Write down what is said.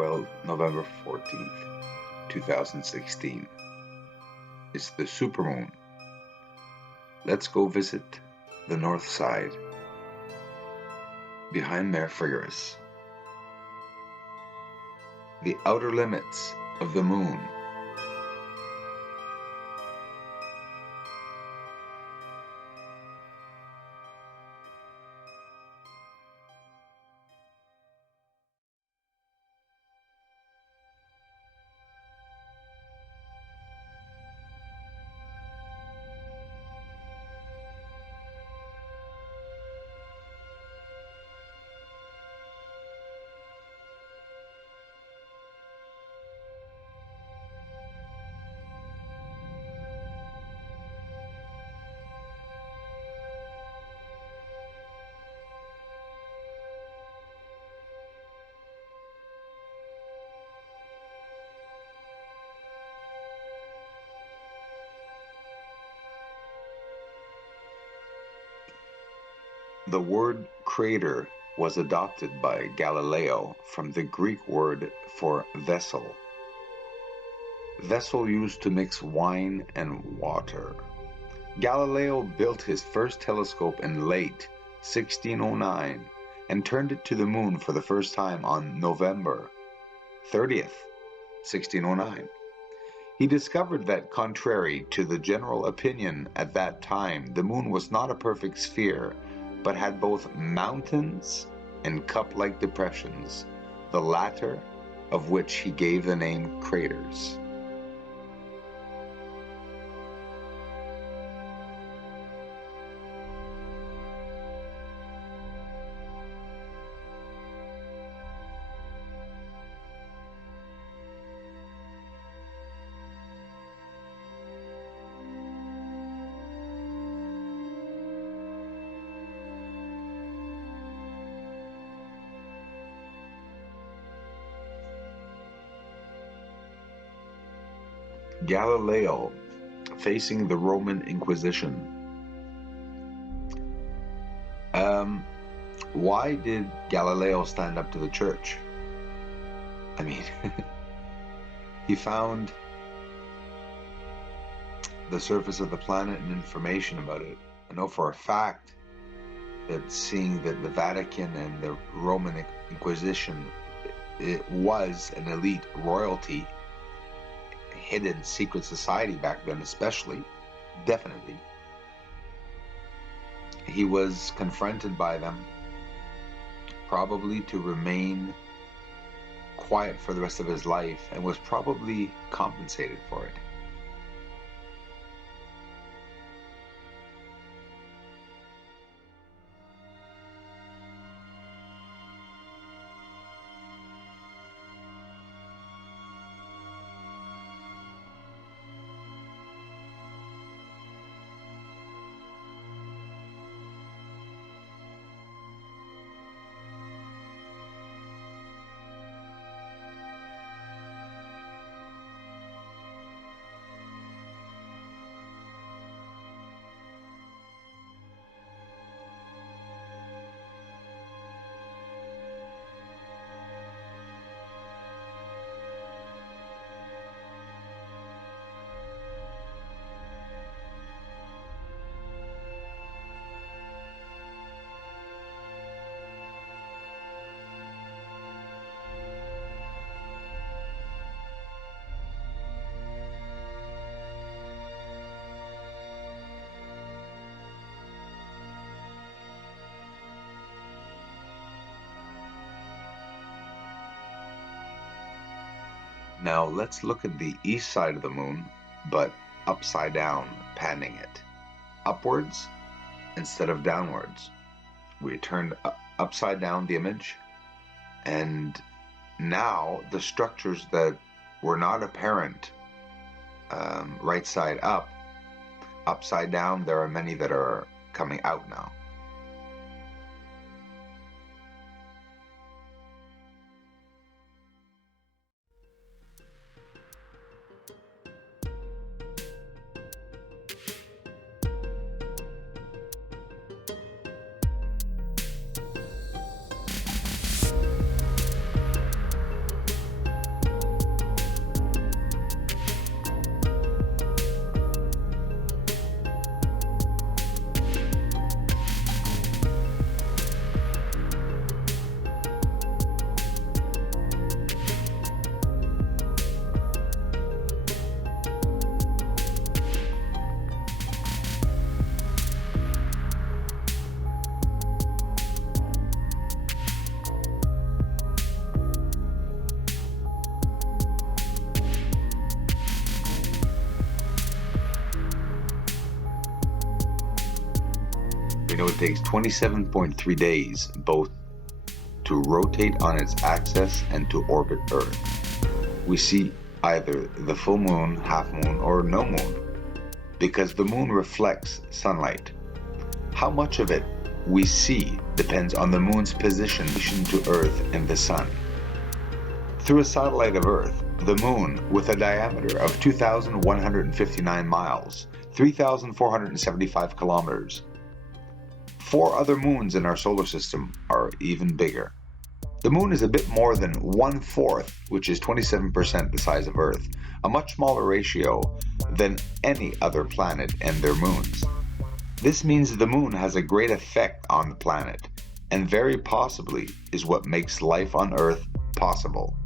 Well, November 14th, 2016. It's the supermoon. Let's go visit the north side, behind Mare Frigaris. The outer limits of the moon. The word crater was adopted by Galileo from the Greek word for vessel. Vessel used to mix wine and water. Galileo built his first telescope in late 1609 and turned it to the moon for the first time on November 30th, 1609. He discovered that, contrary to the general opinion at that time, the moon was not a perfect sphere, but had both mountains and cup-like depressions, the latter of which he gave the name craters. Galileo facing the Roman Inquisition. Why did Galileo stand up to the church? I mean, he found the surface of the planet and information about it. I know for a fact that seeing that the Vatican and the Roman Inquisition, it was an elite royalty, hidden secret society back then, especially, definitely. He was confronted by them, probably to remain quiet for the rest of his life, and was probably compensated for it. Now let's look at the east side of the moon, but upside down, panning it. Upwards instead of downwards. We turned upside down the image, and now the structures that were not apparent right side up, upside down, there are many that are coming out now. We know it takes 27.3 days both to rotate on its axis and to orbit Earth. We see either the full moon, half moon, or no moon, because the moon reflects sunlight. How much of it we see depends on the moon's position to Earth and the sun. Through a satellite of Earth, the moon, with a diameter of 2,159 miles, 3,475 kilometers. 4 other moons in our solar system are even bigger. The moon is a bit more than 1/4, which is 27% the size of Earth, a much smaller ratio than any other planet and their moons. This means the moon has a great effect on the planet, and very possibly is what makes life on Earth possible.